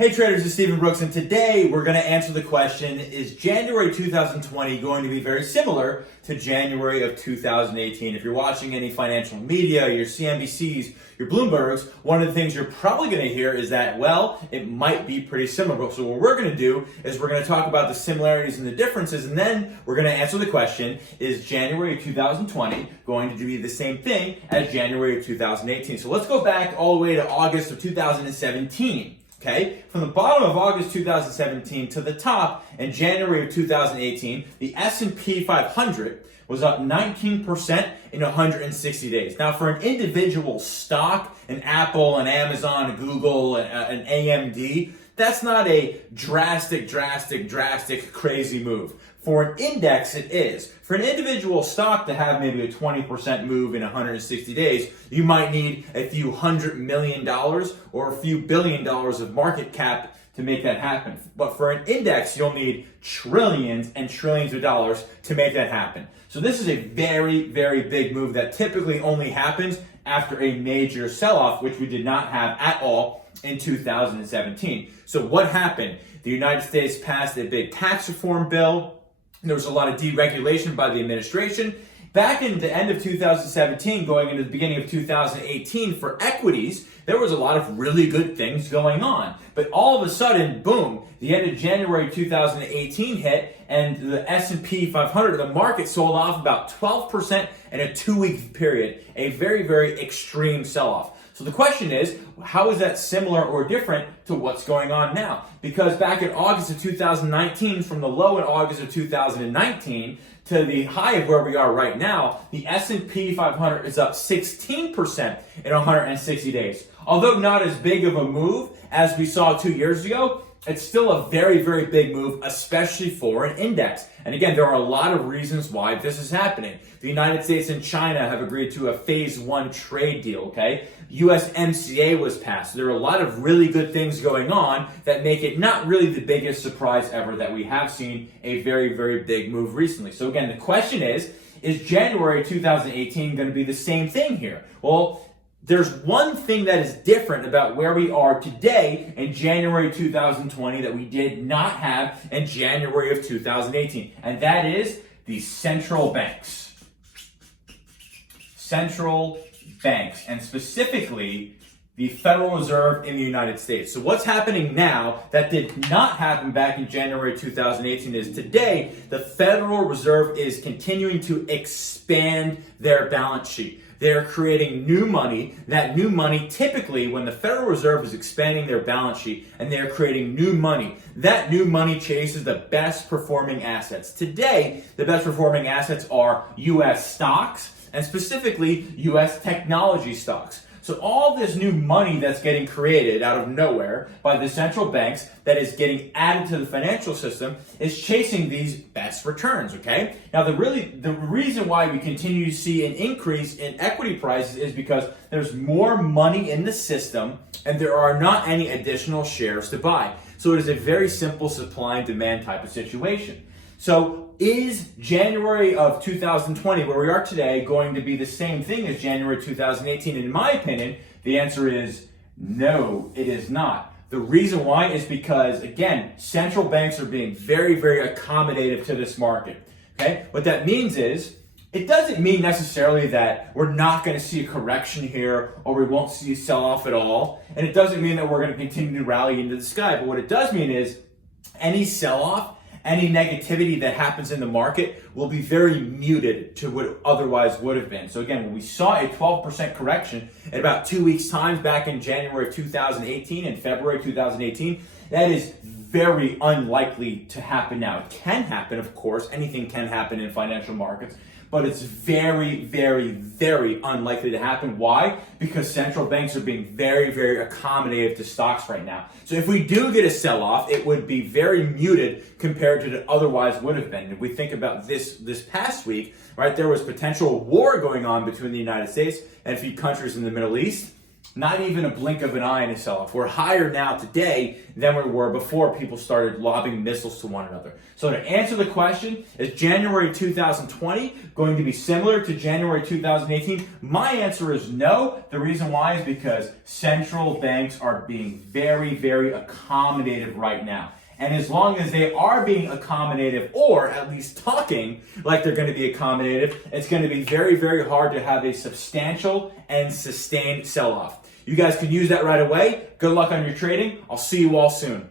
Hey traders, it's Stephen Brooks, and today we're going to answer the question, is January 2020 going to be very similar to January of 2018? If you're watching any financial media, your CNBCs, your Bloombergs, one of the things you're probably going to hear is that, well, it might be pretty similar. So what we're going to do is we're going to talk about the similarities and the differences, and then we're going to answer the question, is January of 2020 going to be the same thing as January of 2018? So let's go back all the way to August of 2017. Okay, from the bottom of August 2017 to the top in January of 2018, the S&P 500 was up 19% in 160 days. Now, for an individual stock, an Apple, an Amazon, a Google, an AMD, that's not a drastic, crazy move. For an index, it is. For an individual stock to have maybe a 20% move in 160 days, you might need a few $100 million or a few $1 billion of market cap to make that happen. But for an index, you'll need trillions and trillions of dollars to make that happen. So this is a very, very big move that typically only happens after a major sell-off, which we did not have at all in 2017. So what happened? The United States passed a big tax reform bill. There was a lot of deregulation by the administration. Back in the end of 2017, going into the beginning of 2018, for equities, there was a lot of really good things going on. But all of a sudden, boom, the end of January 2018 hit, and the S&P 500, the market sold off about 12% in a 2-week period. A very, very extreme sell-off. So the question is, how is that similar or different to what's going on now? Because back in August of 2019, from the low in August of 2019 to the high of where we are right now, the S&P 500 is up 16% in 160 days. Although not as big of a move as we saw 2 years ago, it's still a very, very big move, especially for an index. And again, there are a lot of reasons why this is happening. The United States and China have agreed to a phase 1 trade deal, okay? USMCA was passed. There are a lot of really good things going on that make it not really the biggest surprise ever that we have seen a very, very big move recently. So again, the question is January 2018 going to be the same thing here? Well, there's one thing that is different about where we are today in January 2020 that we did not have in January of 2018, and that is the central banks. Central banks, and specifically the Federal Reserve in the United States. So what's happening now that did not happen back in January 2018 is today the Federal Reserve is continuing to expand their balance sheet. They're creating new money. That new money, typically, when the Federal Reserve is expanding their balance sheet and they're creating new money, that new money chases the best performing assets. Today, the best performing assets are U.S. stocks, and specifically U.S. technology stocks. So all this new money that's getting created out of nowhere by the central banks that is getting added to the financial system is chasing these best returns, okay? Now the reason why we continue to see an increase in equity prices is because there's more money in the system and there are not any additional shares to buy. So it is a very simple supply and demand type of situation. So is January of 2020, where we are today, going to be the same thing as January 2018? In my opinion, the answer is no, it is not. The reason why is because, again, central banks are being very, very accommodative to this market. Okay? What that means is, it doesn't mean necessarily that we're not going to see a correction here or we won't see a sell-off at all. And it doesn't mean that we're going to continue to rally into the sky. But what it does mean is any sell-off, any negativity that happens in the market will be very muted to what it otherwise would have been. So again, when we saw a 12% correction in about 2 weeks' time back in January of 2018 and February 2018, that is very unlikely to happen now. It can happen, of course. Anything can happen in financial markets. But it's very, very, very unlikely to happen. Why? Because central banks are being very, very accommodative to stocks right now. So if we do get a sell-off, it would be very muted compared to it otherwise would have been. If we think about this past week, right, there was potential war going on between the United States and a few countries in the Middle East. Not even a blink of an eye in a sell-off. We're higher now today than we were before people started lobbing missiles to one another. So to answer the question, is January 2020 going to be similar to January 2018? My answer is no. The reason why is because central banks are being very, very accommodative right now. And as long as they are being accommodative, or at least talking like they're going to be accommodative, it's going to be very, very hard to have a substantial and sustained sell-off. You guys can use that right away. Good luck on your trading. I'll see you all soon.